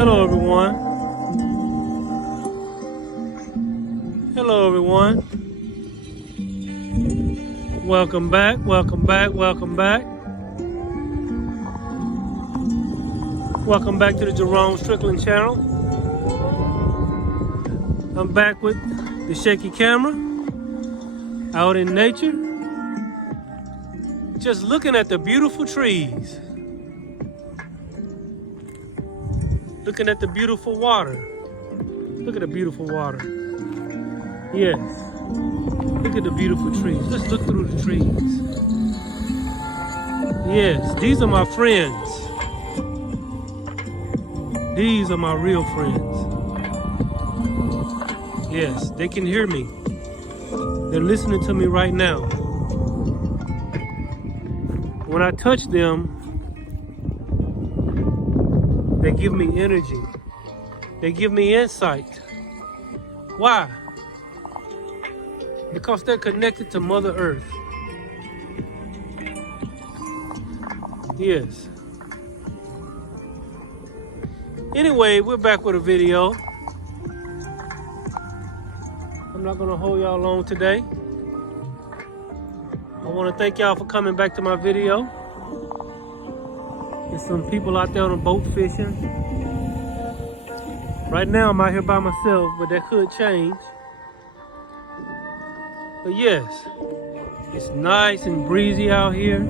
Hello everyone. Hello everyone. Welcome back, welcome back, welcome back. Welcome back to the Jerome Strickland channel. I'm back with the shaky camera, out in nature, just looking at the beautiful trees. Looking at the beautiful water. Look at the beautiful water. Yes. Look at the beautiful trees. Let's look through the trees. Yes, these are my friends. These are my real friends. Yes, they can hear me. They're listening to me right now. When I touch them, they give me energy. They give me insight. Why? Because they're connected to Mother Earth. Yes. Anyway, we're back with a video. I'm not gonna hold y'all long today. I wanna thank y'all for coming back to my video. There's some people out there on a boat fishing. Right now I'm out here by myself, but that could change. But yes, it's nice and breezy out here.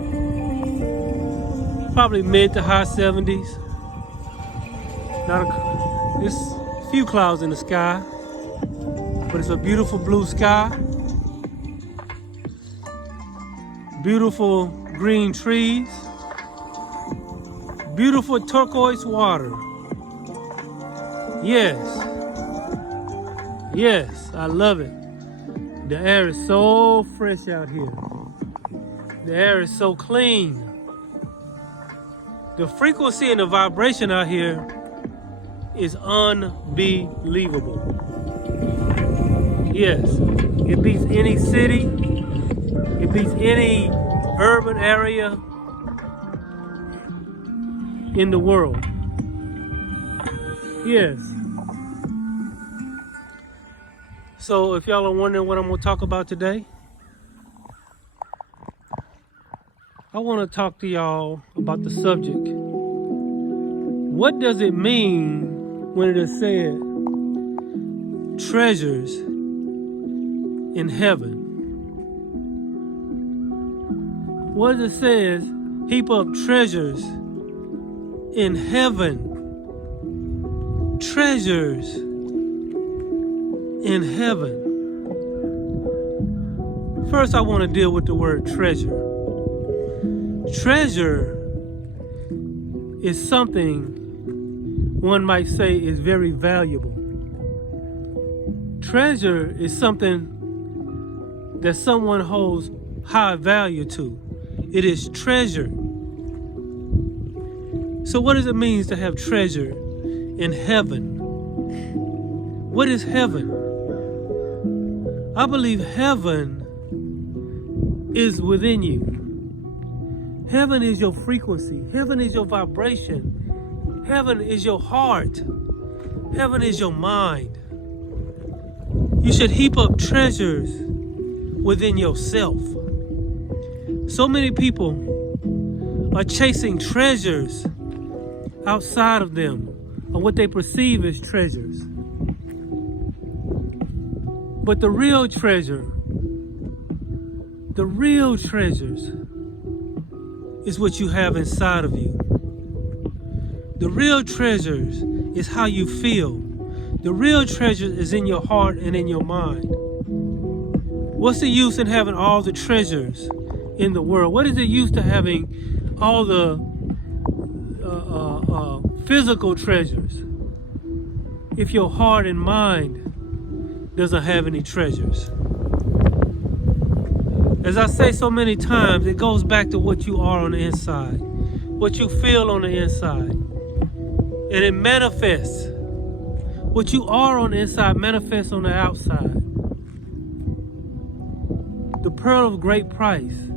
Probably mid to high 70s. There's a few clouds in the sky, but it's a beautiful blue sky. Beautiful green trees. Beautiful turquoise water. Yes. Yes, I love it. The air is so fresh out here. The air is so clean. The frequency and the vibration out here is unbelievable. Yes, it beats any city. It beats any urban area in the world. Yes. So if y'all are wondering what I'm going to talk about today, I want to talk to y'all about the subject. What does it mean when it is said treasures in heaven? What it says, heap up treasures in heaven. Treasures in heaven. First, I want to deal with the word treasure. Treasure is something one might say is very valuable. Treasure is something that someone holds high value to. It is treasure. So what does it mean to have treasure in heaven? What is heaven? I believe heaven is within you. Heaven is your frequency. Heaven is your vibration. Heaven is your heart. Heaven is your mind. You should heap up treasures within yourself. So many people are chasing treasures outside of them, or what they perceive as treasures. But the real treasures is what you have inside of you. The real treasures is how you feel. The real treasure is in your heart and in your mind. What's the use in having all the treasures in the world? What is the use to having all the physical treasures if your heart and mind doesn't have any treasures? As I say so many times, it goes back to what you are on the inside, what you feel on the inside, and it manifests. What you are on the inside manifests on the outside. The pearl of great price,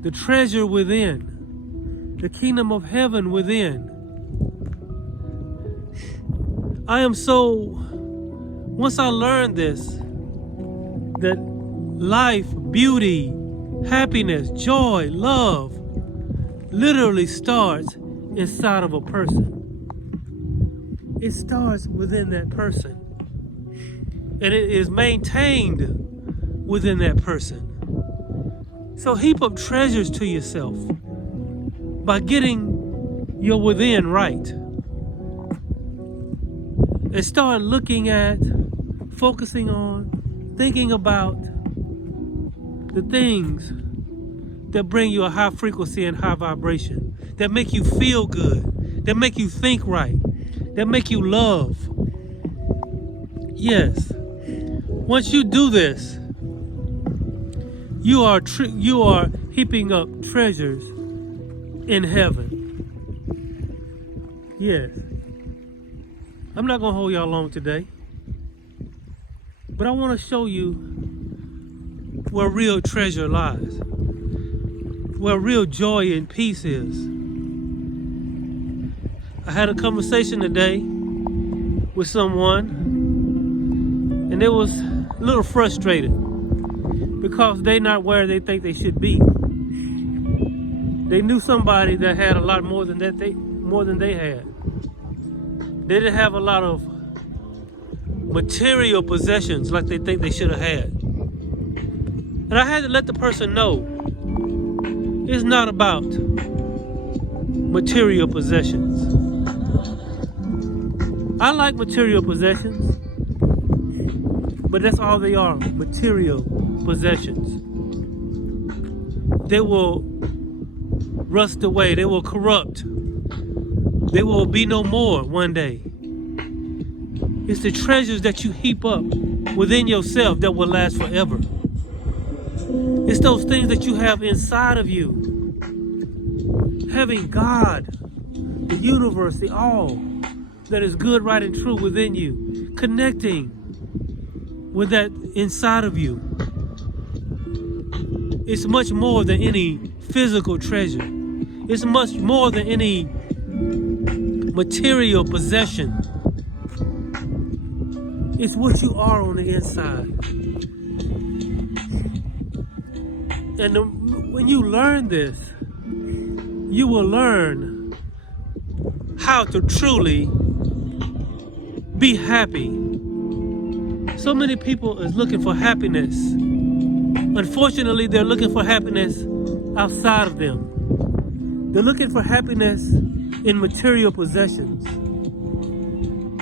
the treasure within, the kingdom of heaven within. Once I learned this, that life, beauty, happiness, joy, love literally starts inside of a person. It starts within that person. And it is maintained within that person. So heap up treasures to yourself by getting your within right. And start looking at, focusing on, thinking about the things that bring you a high frequency and high vibration, that make you feel good, that make you think right, that make you love. Yes. Once you do this, you are heaping up treasures in heaven. Yes. I'm not going to hold y'all long today, but I want to show you where real treasure lies, where real joy and peace is. I had a conversation today with someone, and they was a little frustrated because they're not where they think they should be. They knew somebody that had a lot more than they had. They didn't have a lot of material possessions like they think they should have had. And I had to let the person know it's not about material possessions. I like material possessions, but that's all they are, material possessions. They will rust away, they will corrupt. They will be no more one day. It's the treasures that you heap up within yourself that will last forever. It's those things that you have inside of you. Having God, the universe, the all that is good, right, and true within you. Connecting with that inside of you. It's much more than any physical treasure. It's much more than any material possession. It's what you are on the inside. And when you learn this, you will learn how to truly be happy. So many people is looking for happiness. Unfortunately, they're looking for happiness outside of them. They're looking for happiness in material possessions.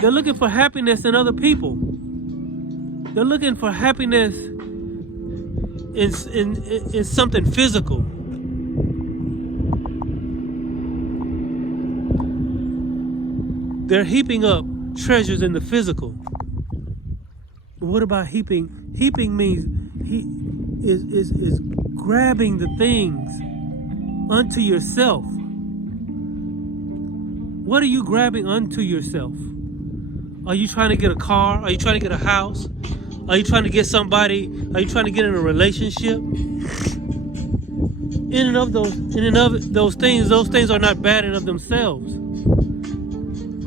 They're looking for happiness in other people. They're looking for happiness in something physical. They're heaping up treasures in the physical. What about heaping? Heaping means is grabbing the things unto yourself. What are you grabbing unto yourself? Are you trying to get a car? Are you trying to get a house? Are you trying to get somebody? Are you trying to get in a relationship? In and of those things are not bad in of themselves.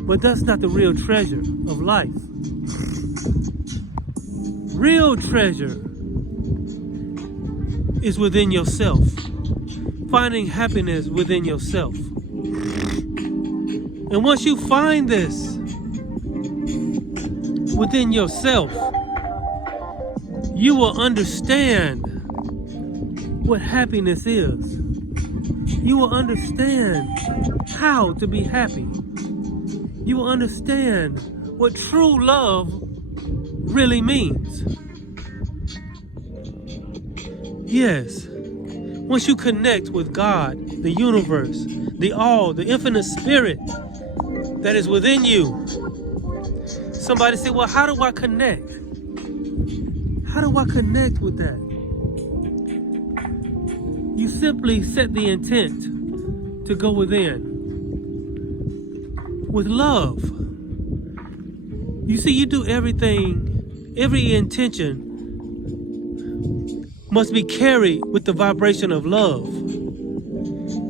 But that's not the real treasure of life. Real treasure is within yourself. Finding happiness within yourself. And once you find this within yourself, you will understand what happiness is. You will understand how to be happy. You will understand what true love really means. Yes, once you connect with God, the universe, the all, the infinite spirit that is within you. Somebody say, well, how do I connect? How do I connect with that? You simply set the intent to go within with love. You see, you do everything, every intention must be carried with the vibration of love.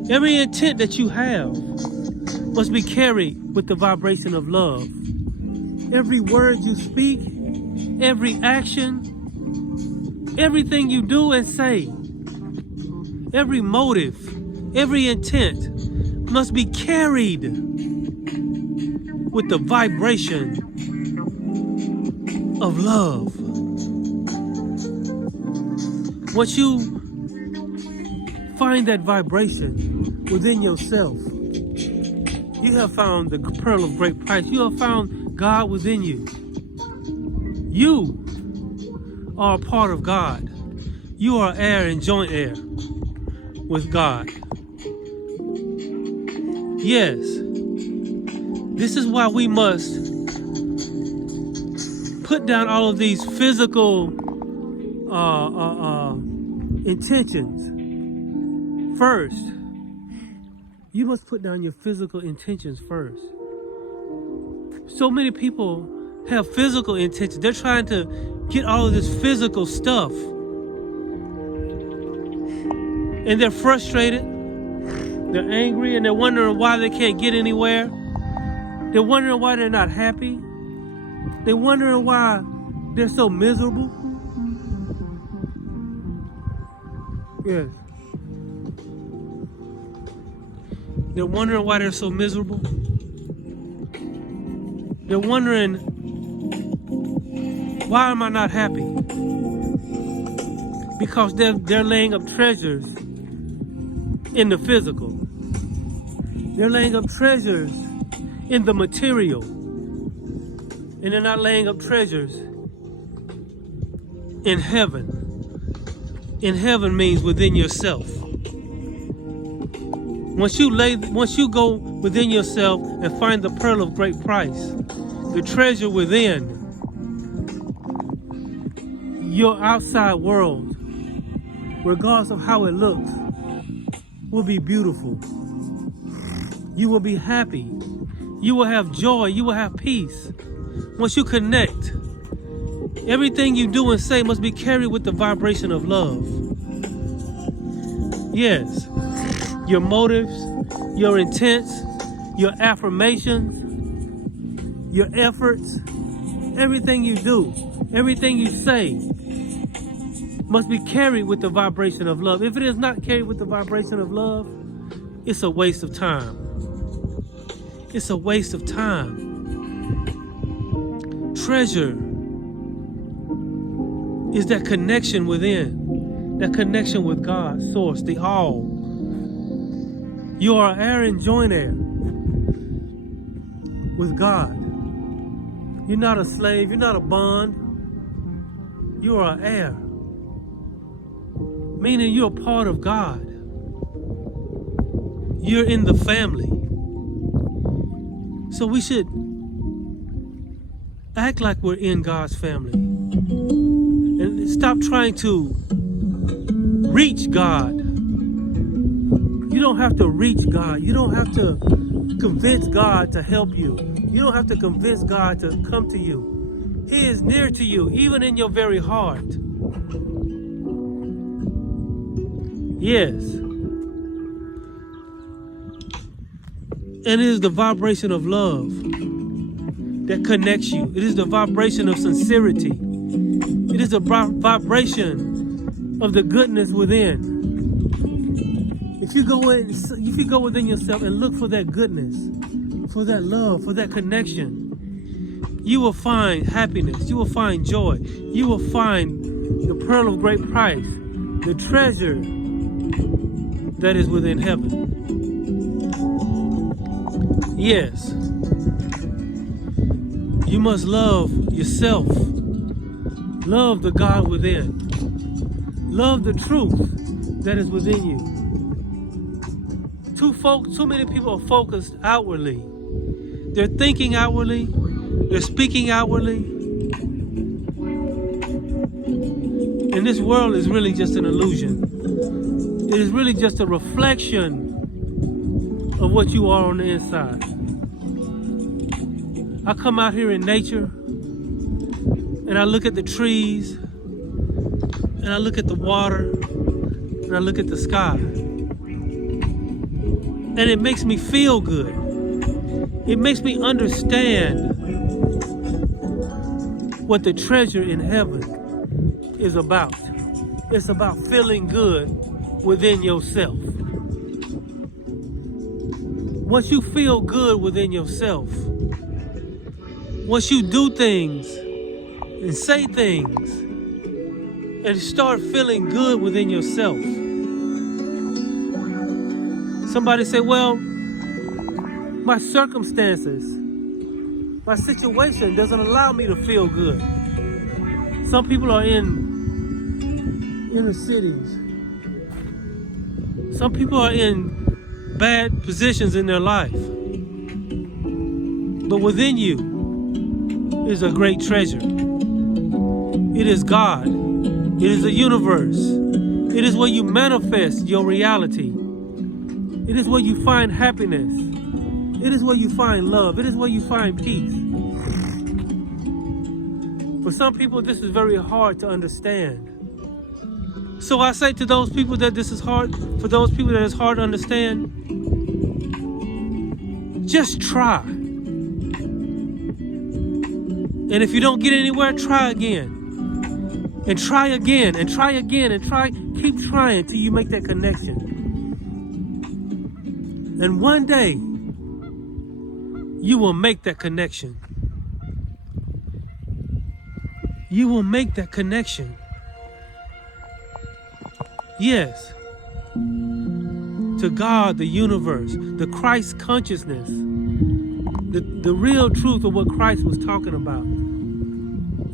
Every intent that you have must be carried with the vibration of love. every word you speak, every action, everything you do and say, every motive, every intent must be carried with the vibration of love. Once you find that vibration within yourself, you have found the pearl of great price. You have found God within you. You are a part of God. You are heir and joint heir with God. Yes, this is why we must put down all of these physical intentions first. You must put down your physical intentions first. So many people have physical intentions. They're trying to get all of this physical stuff. And they're frustrated. They're angry, and they're wondering why they can't get anywhere. They're wondering why they're not happy. They're wondering why they're so miserable. Yes. They're wondering why they're so miserable. They're wondering, why am I not happy? Because they're laying up treasures in the physical. They're laying up treasures in the material. And they're not laying up treasures in heaven. In heaven means within yourself. Once you go within yourself and find the pearl of great price, the treasure within, your outside world, regardless of how it looks, will be beautiful. You will be happy. You will have joy. You will have peace. Once you connect, everything you do and say must be carried with the vibration of love. Yes. Your motives, your intents, your affirmations, your efforts, everything you do, everything you say must be carried with the vibration of love. If it is not carried with the vibration of love, it's a waste of time. It's a waste of time. Treasure is that connection within, that connection with God, source, the all. You are heir and joint heir with God. You're not a slave. You're not a bond. You are an heir. Meaning you're a part of God. You're in the family. So we should act like we're in God's family. And stop trying to reach God. You don't have to reach God. You don't have to convince God to help you. You don't have to convince God to come to you. He is near to you, even in your very heart. Yes. And it is the vibration of love that connects you. It is the vibration of sincerity. It is the vibration of the goodness within. If you go within yourself and look for that goodness, for that love, for that connection, you will find happiness. You will find joy. You will find the pearl of great price, the treasure that is within heaven. Yes. You must love yourself. Love the God within. Love the truth that is within you. Too many people are focused outwardly. They're thinking outwardly. They're speaking outwardly. And this world is really just an illusion. It is really just a reflection of what you are on the inside. I come out here in nature and I look at the trees and I look at the water and I look at the sky. And it makes me feel good. It makes me understand what the treasure in heaven is about. It's about feeling good within yourself. Once you feel good within yourself, once you do things and say things and start feeling good within yourself. Somebody say, well, my circumstances, my situation doesn't allow me to feel good. Some people are in inner cities. Some people are in bad positions in their life. But within you is a great treasure. It is God. It is the universe. It is where you manifest your reality. It is where you find happiness. It is where you find love. It is where you find peace. For some people, this is very hard to understand. So I say to those people that this is hard, for those people that it's hard to understand, just try. And if you don't get anywhere, try again. And try again, and try again, and keep trying till you make that connection. And one day, you will make that connection. You will make that connection. Yes. To God, the universe, the Christ consciousness, the real truth of what Christ was talking about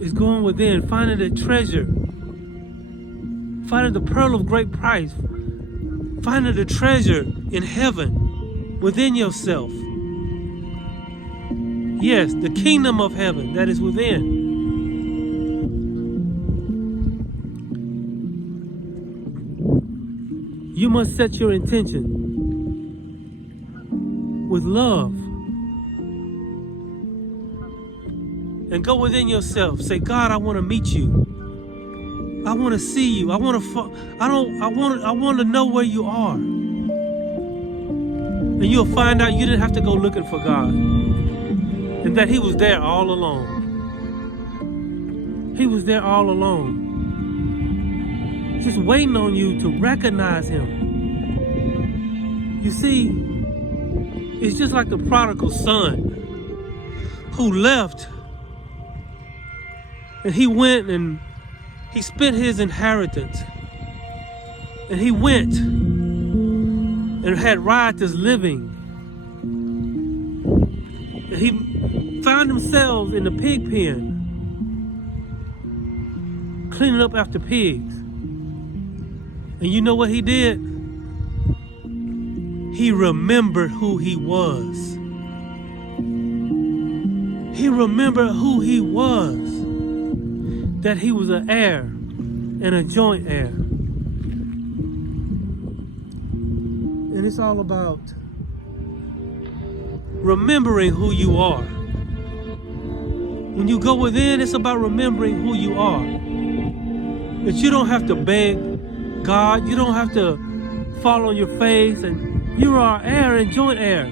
is going within, finding the treasure, finding the pearl of great price, finding the treasure in heaven within yourself. Yes, the kingdom of heaven that is within. You must set your intention with love. And go within yourself. Say, God, I want to meet you. I want to see you. I want to know where you are. And you'll find out you didn't have to go looking for God. And that He was there all along. He was there all along. Just waiting on you to recognize Him. You see, it's just like the prodigal son who left. And he went and he spent his inheritance. And he went and had riotous living. And he found himself in the pig pen, cleaning up after pigs. And you know what he did? He remembered who he was. He remembered who he was. That he was an heir and a joint heir. And it's all about remembering who you are. When you go within, it's about remembering who you are. That you don't have to beg God, you don't have to fall on your face, and you are heir and joint heir.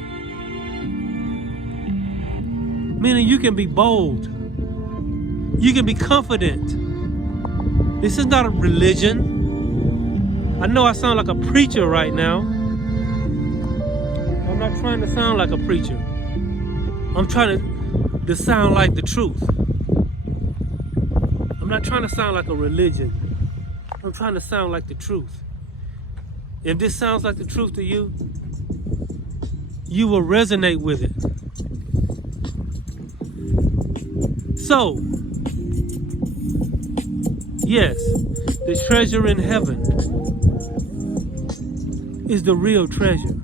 Meaning you can be bold. You can be confident. This is not a religion. I know I sound like a preacher right now. I'm not trying to sound like a preacher. I'm trying to sound like the truth. I'm not trying to sound like a religion. I'm trying to sound like the truth. If this sounds like the truth to you, you will resonate with it. So, yes, the treasure in heaven is the real treasure.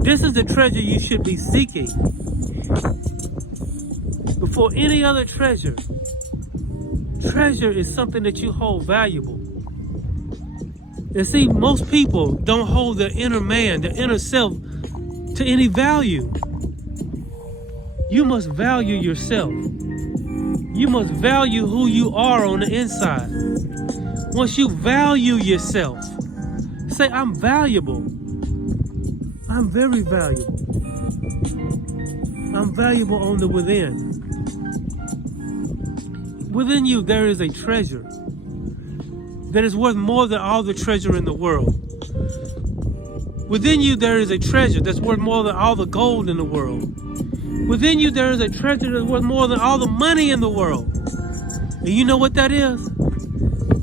This is the treasure you should be seeking before any other treasure. Treasure is something that you hold valuable. And see, most people don't hold their inner man, their inner self, to any value. You must value yourself. You must value who you are on the inside. Once you value yourself, say, I'm valuable. I'm very valuable. I'm valuable on the within. Within you, there is a treasure that is worth more than all the treasure in the world. Within you, there is a treasure that's worth more than all the gold in the world. Within you, there is a treasure that's worth more than all the money in the world. And you know what that is?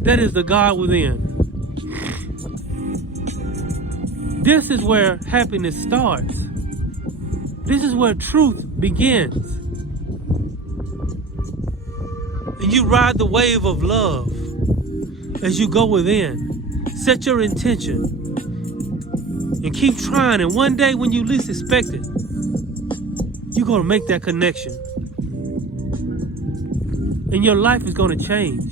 That is the God within. This is where happiness starts. This is where truth begins. And you ride the wave of love as you go within. Set your intention and keep trying. And one day when you least expect it, you're going to make that connection. And your life is going to change.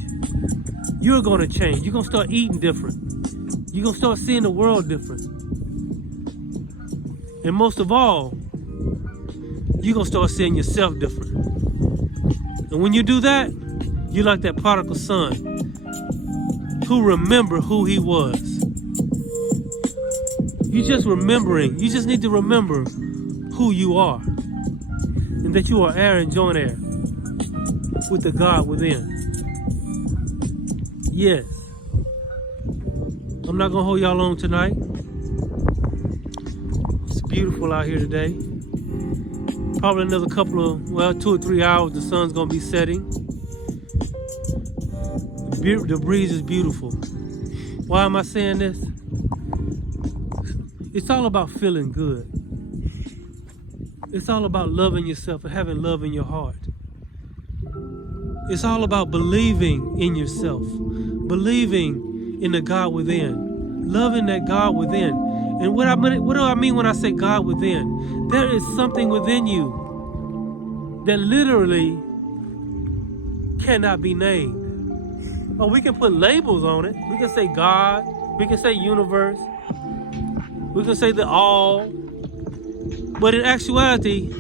You're going to change. You're going to start eating different. You're going to start seeing the world different. And most of all, you're going to start seeing yourself different. And when you do that, you're like that prodigal son who remembered who he was. You just need to remember who you are. And that you are heir and joint heir with the God within. Yes. I'm not going to hold y'all long tonight. It's beautiful out here today. Probably another 2 or 3 hours, the sun's going to be setting. The breeze is beautiful. Why am I saying this? It's all about feeling good. It's all about loving yourself and having love in your heart. It's all about believing in yourself, believing in the God within, loving that God within. And what do I mean when I say God within? There is something within you that literally cannot be named. Oh, we can put labels on it. We can say God, we can say universe, we can say the all. But in actuality,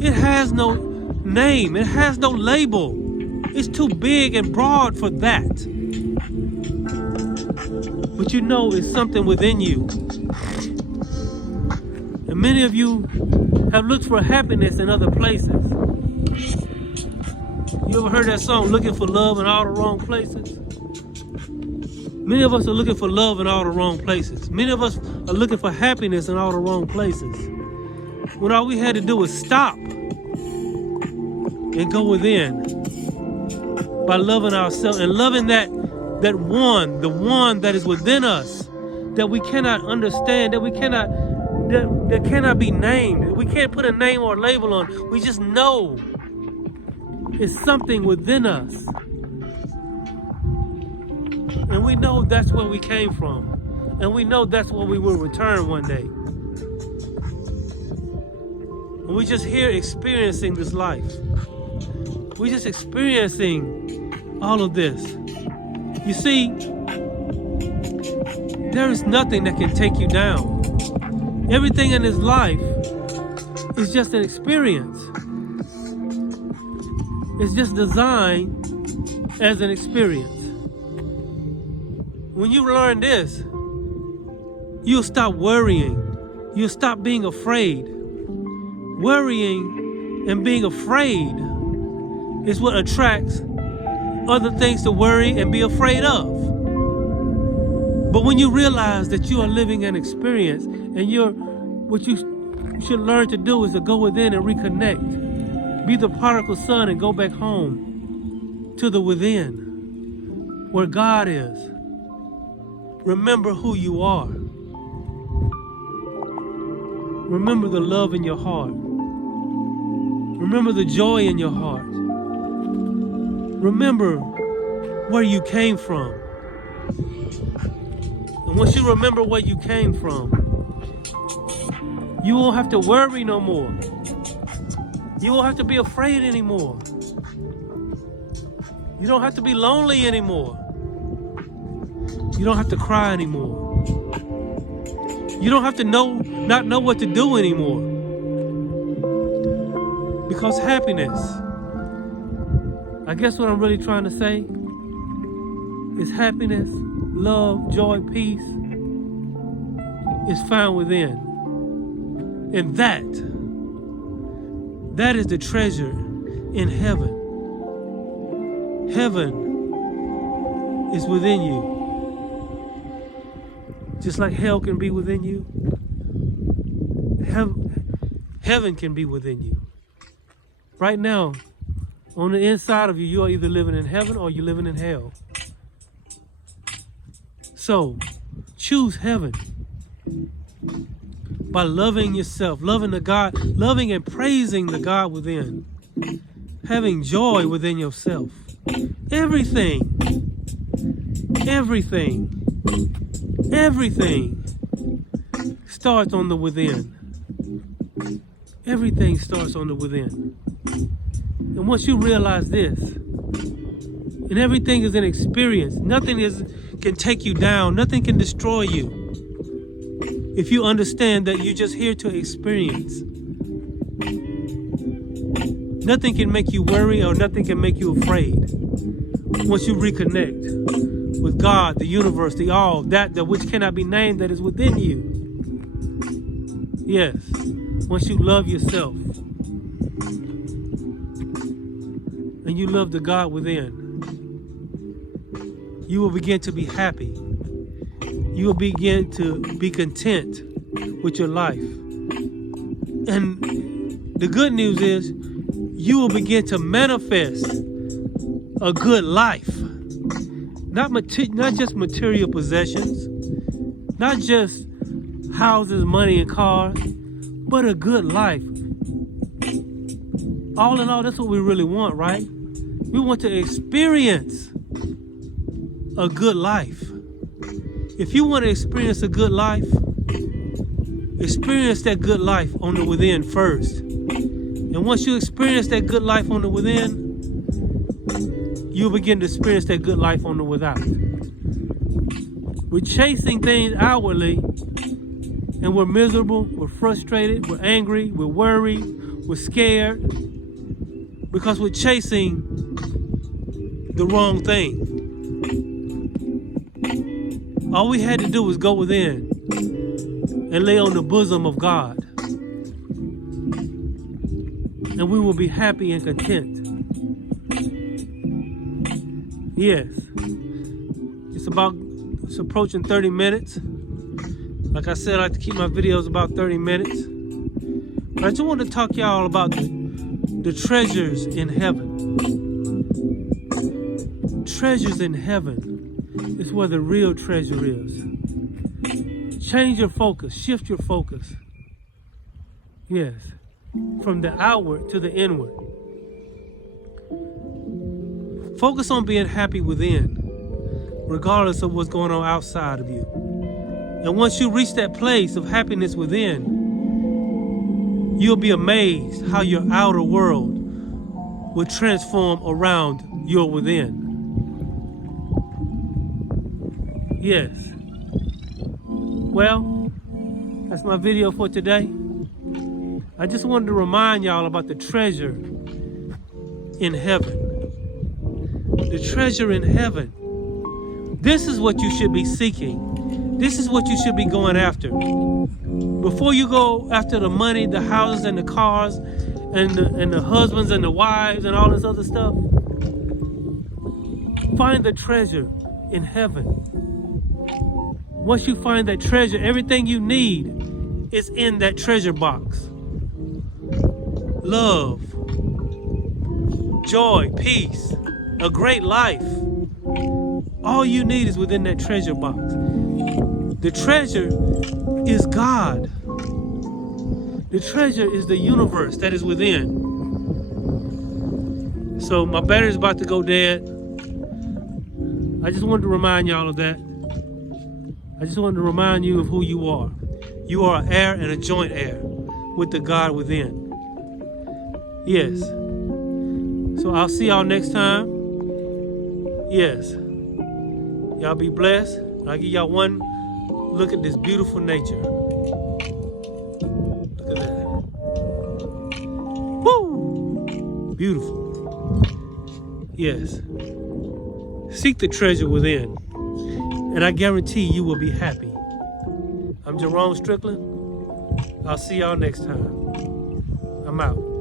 it has no name. It has no label. It's too big and broad for that. But you know it's something within you. And many of you have looked for happiness in other places. You ever heard that song, Looking for Love in All the Wrong Places? Many of us are looking for love in all the wrong places. Many of us are looking for happiness in all the wrong places. When all we had to do was stop and go within by loving ourselves and loving the one that is within us, that we cannot understand, that cannot be named. We can't put a name or a label on. We just know it's something within us. And we know that's where we came from. And we know that's where we will return one day. And we're just here experiencing this life. We're just experiencing all of this. You see, there is nothing that can take you down. Everything in this life is just an experience. It's just designed as an experience. When you learn this, you'll stop worrying. You'll stop being afraid. Worrying and being afraid is what attracts other things to worry and be afraid of. But when you realize that you are living an experience and what you should learn to do is to go within and reconnect. Be the prodigal son and go back home to the within, where God is. Remember who you are. Remember the love in your heart. Remember the joy in your heart. Remember where you came from. And once you remember where you came from, you won't have to worry no more. You won't have to be afraid anymore. You don't have to be lonely anymore. You don't have to cry anymore. You don't have to not know what to do anymore. Because happiness, I guess what I'm really trying to say is happiness, love, joy, peace is found within. And that is the treasure in heaven. Heaven is within you. Just like hell can be within you, heaven can be within you. Right now, on the inside of you, you are either living in heaven or you're living in hell. So, choose heaven by loving yourself, loving the God, loving and praising the God within, having joy within yourself. Everything starts on the within. Everything starts on the within. And once you realize this, and everything is an experience, nothing can take you down, nothing can destroy you. If you understand that you're just here to experience, nothing can make you worry or nothing can make you afraid. Once you reconnect with God, the universe, the all, that which cannot be named, that is within you. Yes, once you love yourself and you love the God within, you will begin to be happy. You will begin to be content with your life. And the good news is you will begin to manifest a good life. Not just material possessions, not just houses, money, and cars, but a good life. All in all, that's what we really want, right? We want to experience a good life. If you want to experience a good life, experience that good life on the within first. And once you experience that good life on the within, you'll begin to experience that good life on the without. We're chasing things outwardly, and we're miserable, we're frustrated, we're angry, we're worried, we're scared, because we're chasing the wrong thing. All we had to do was go within and lay on the bosom of God, and we will be happy and content. Yes, it's approaching 30 minutes. Like I said, I like to keep my videos about 30 minutes. But I just want to talk to y'all about the treasures in heaven. Treasures in heaven is where the real treasure is. Change your focus, shift your focus. Yes, from the outward to the inward. Focus on being happy within, regardless of what's going on outside of you. And once you reach that place of happiness within, you'll be amazed how your outer world will transform around your within. Yes. Well, that's my video for today. I just wanted to remind y'all about the treasure in heaven. The treasure in heaven. This is what you should be seeking. This is what you should be going after. Before you go after the money, the houses, and the cars, and the husbands and the wives and all this other stuff, find the treasure in heaven. Once you find that treasure, everything you need is in that treasure box. Love, joy, peace, a great life. All you need is within that treasure box. The treasure is God. The treasure is the universe that is within. So my battery's about to go dead. I just wanted to remind y'all of that. I just wanted to remind you of who you are. You are an heir and a joint heir with the God within. Yes. So I'll see y'all next time. Yes. Y'all be blessed. I'll give y'all one look at this beautiful nature. Look at that. Woo! Beautiful. Yes. Seek the treasure within, and I guarantee you will be happy. I'm Jerome Strickland. I'll see y'all next time. I'm out.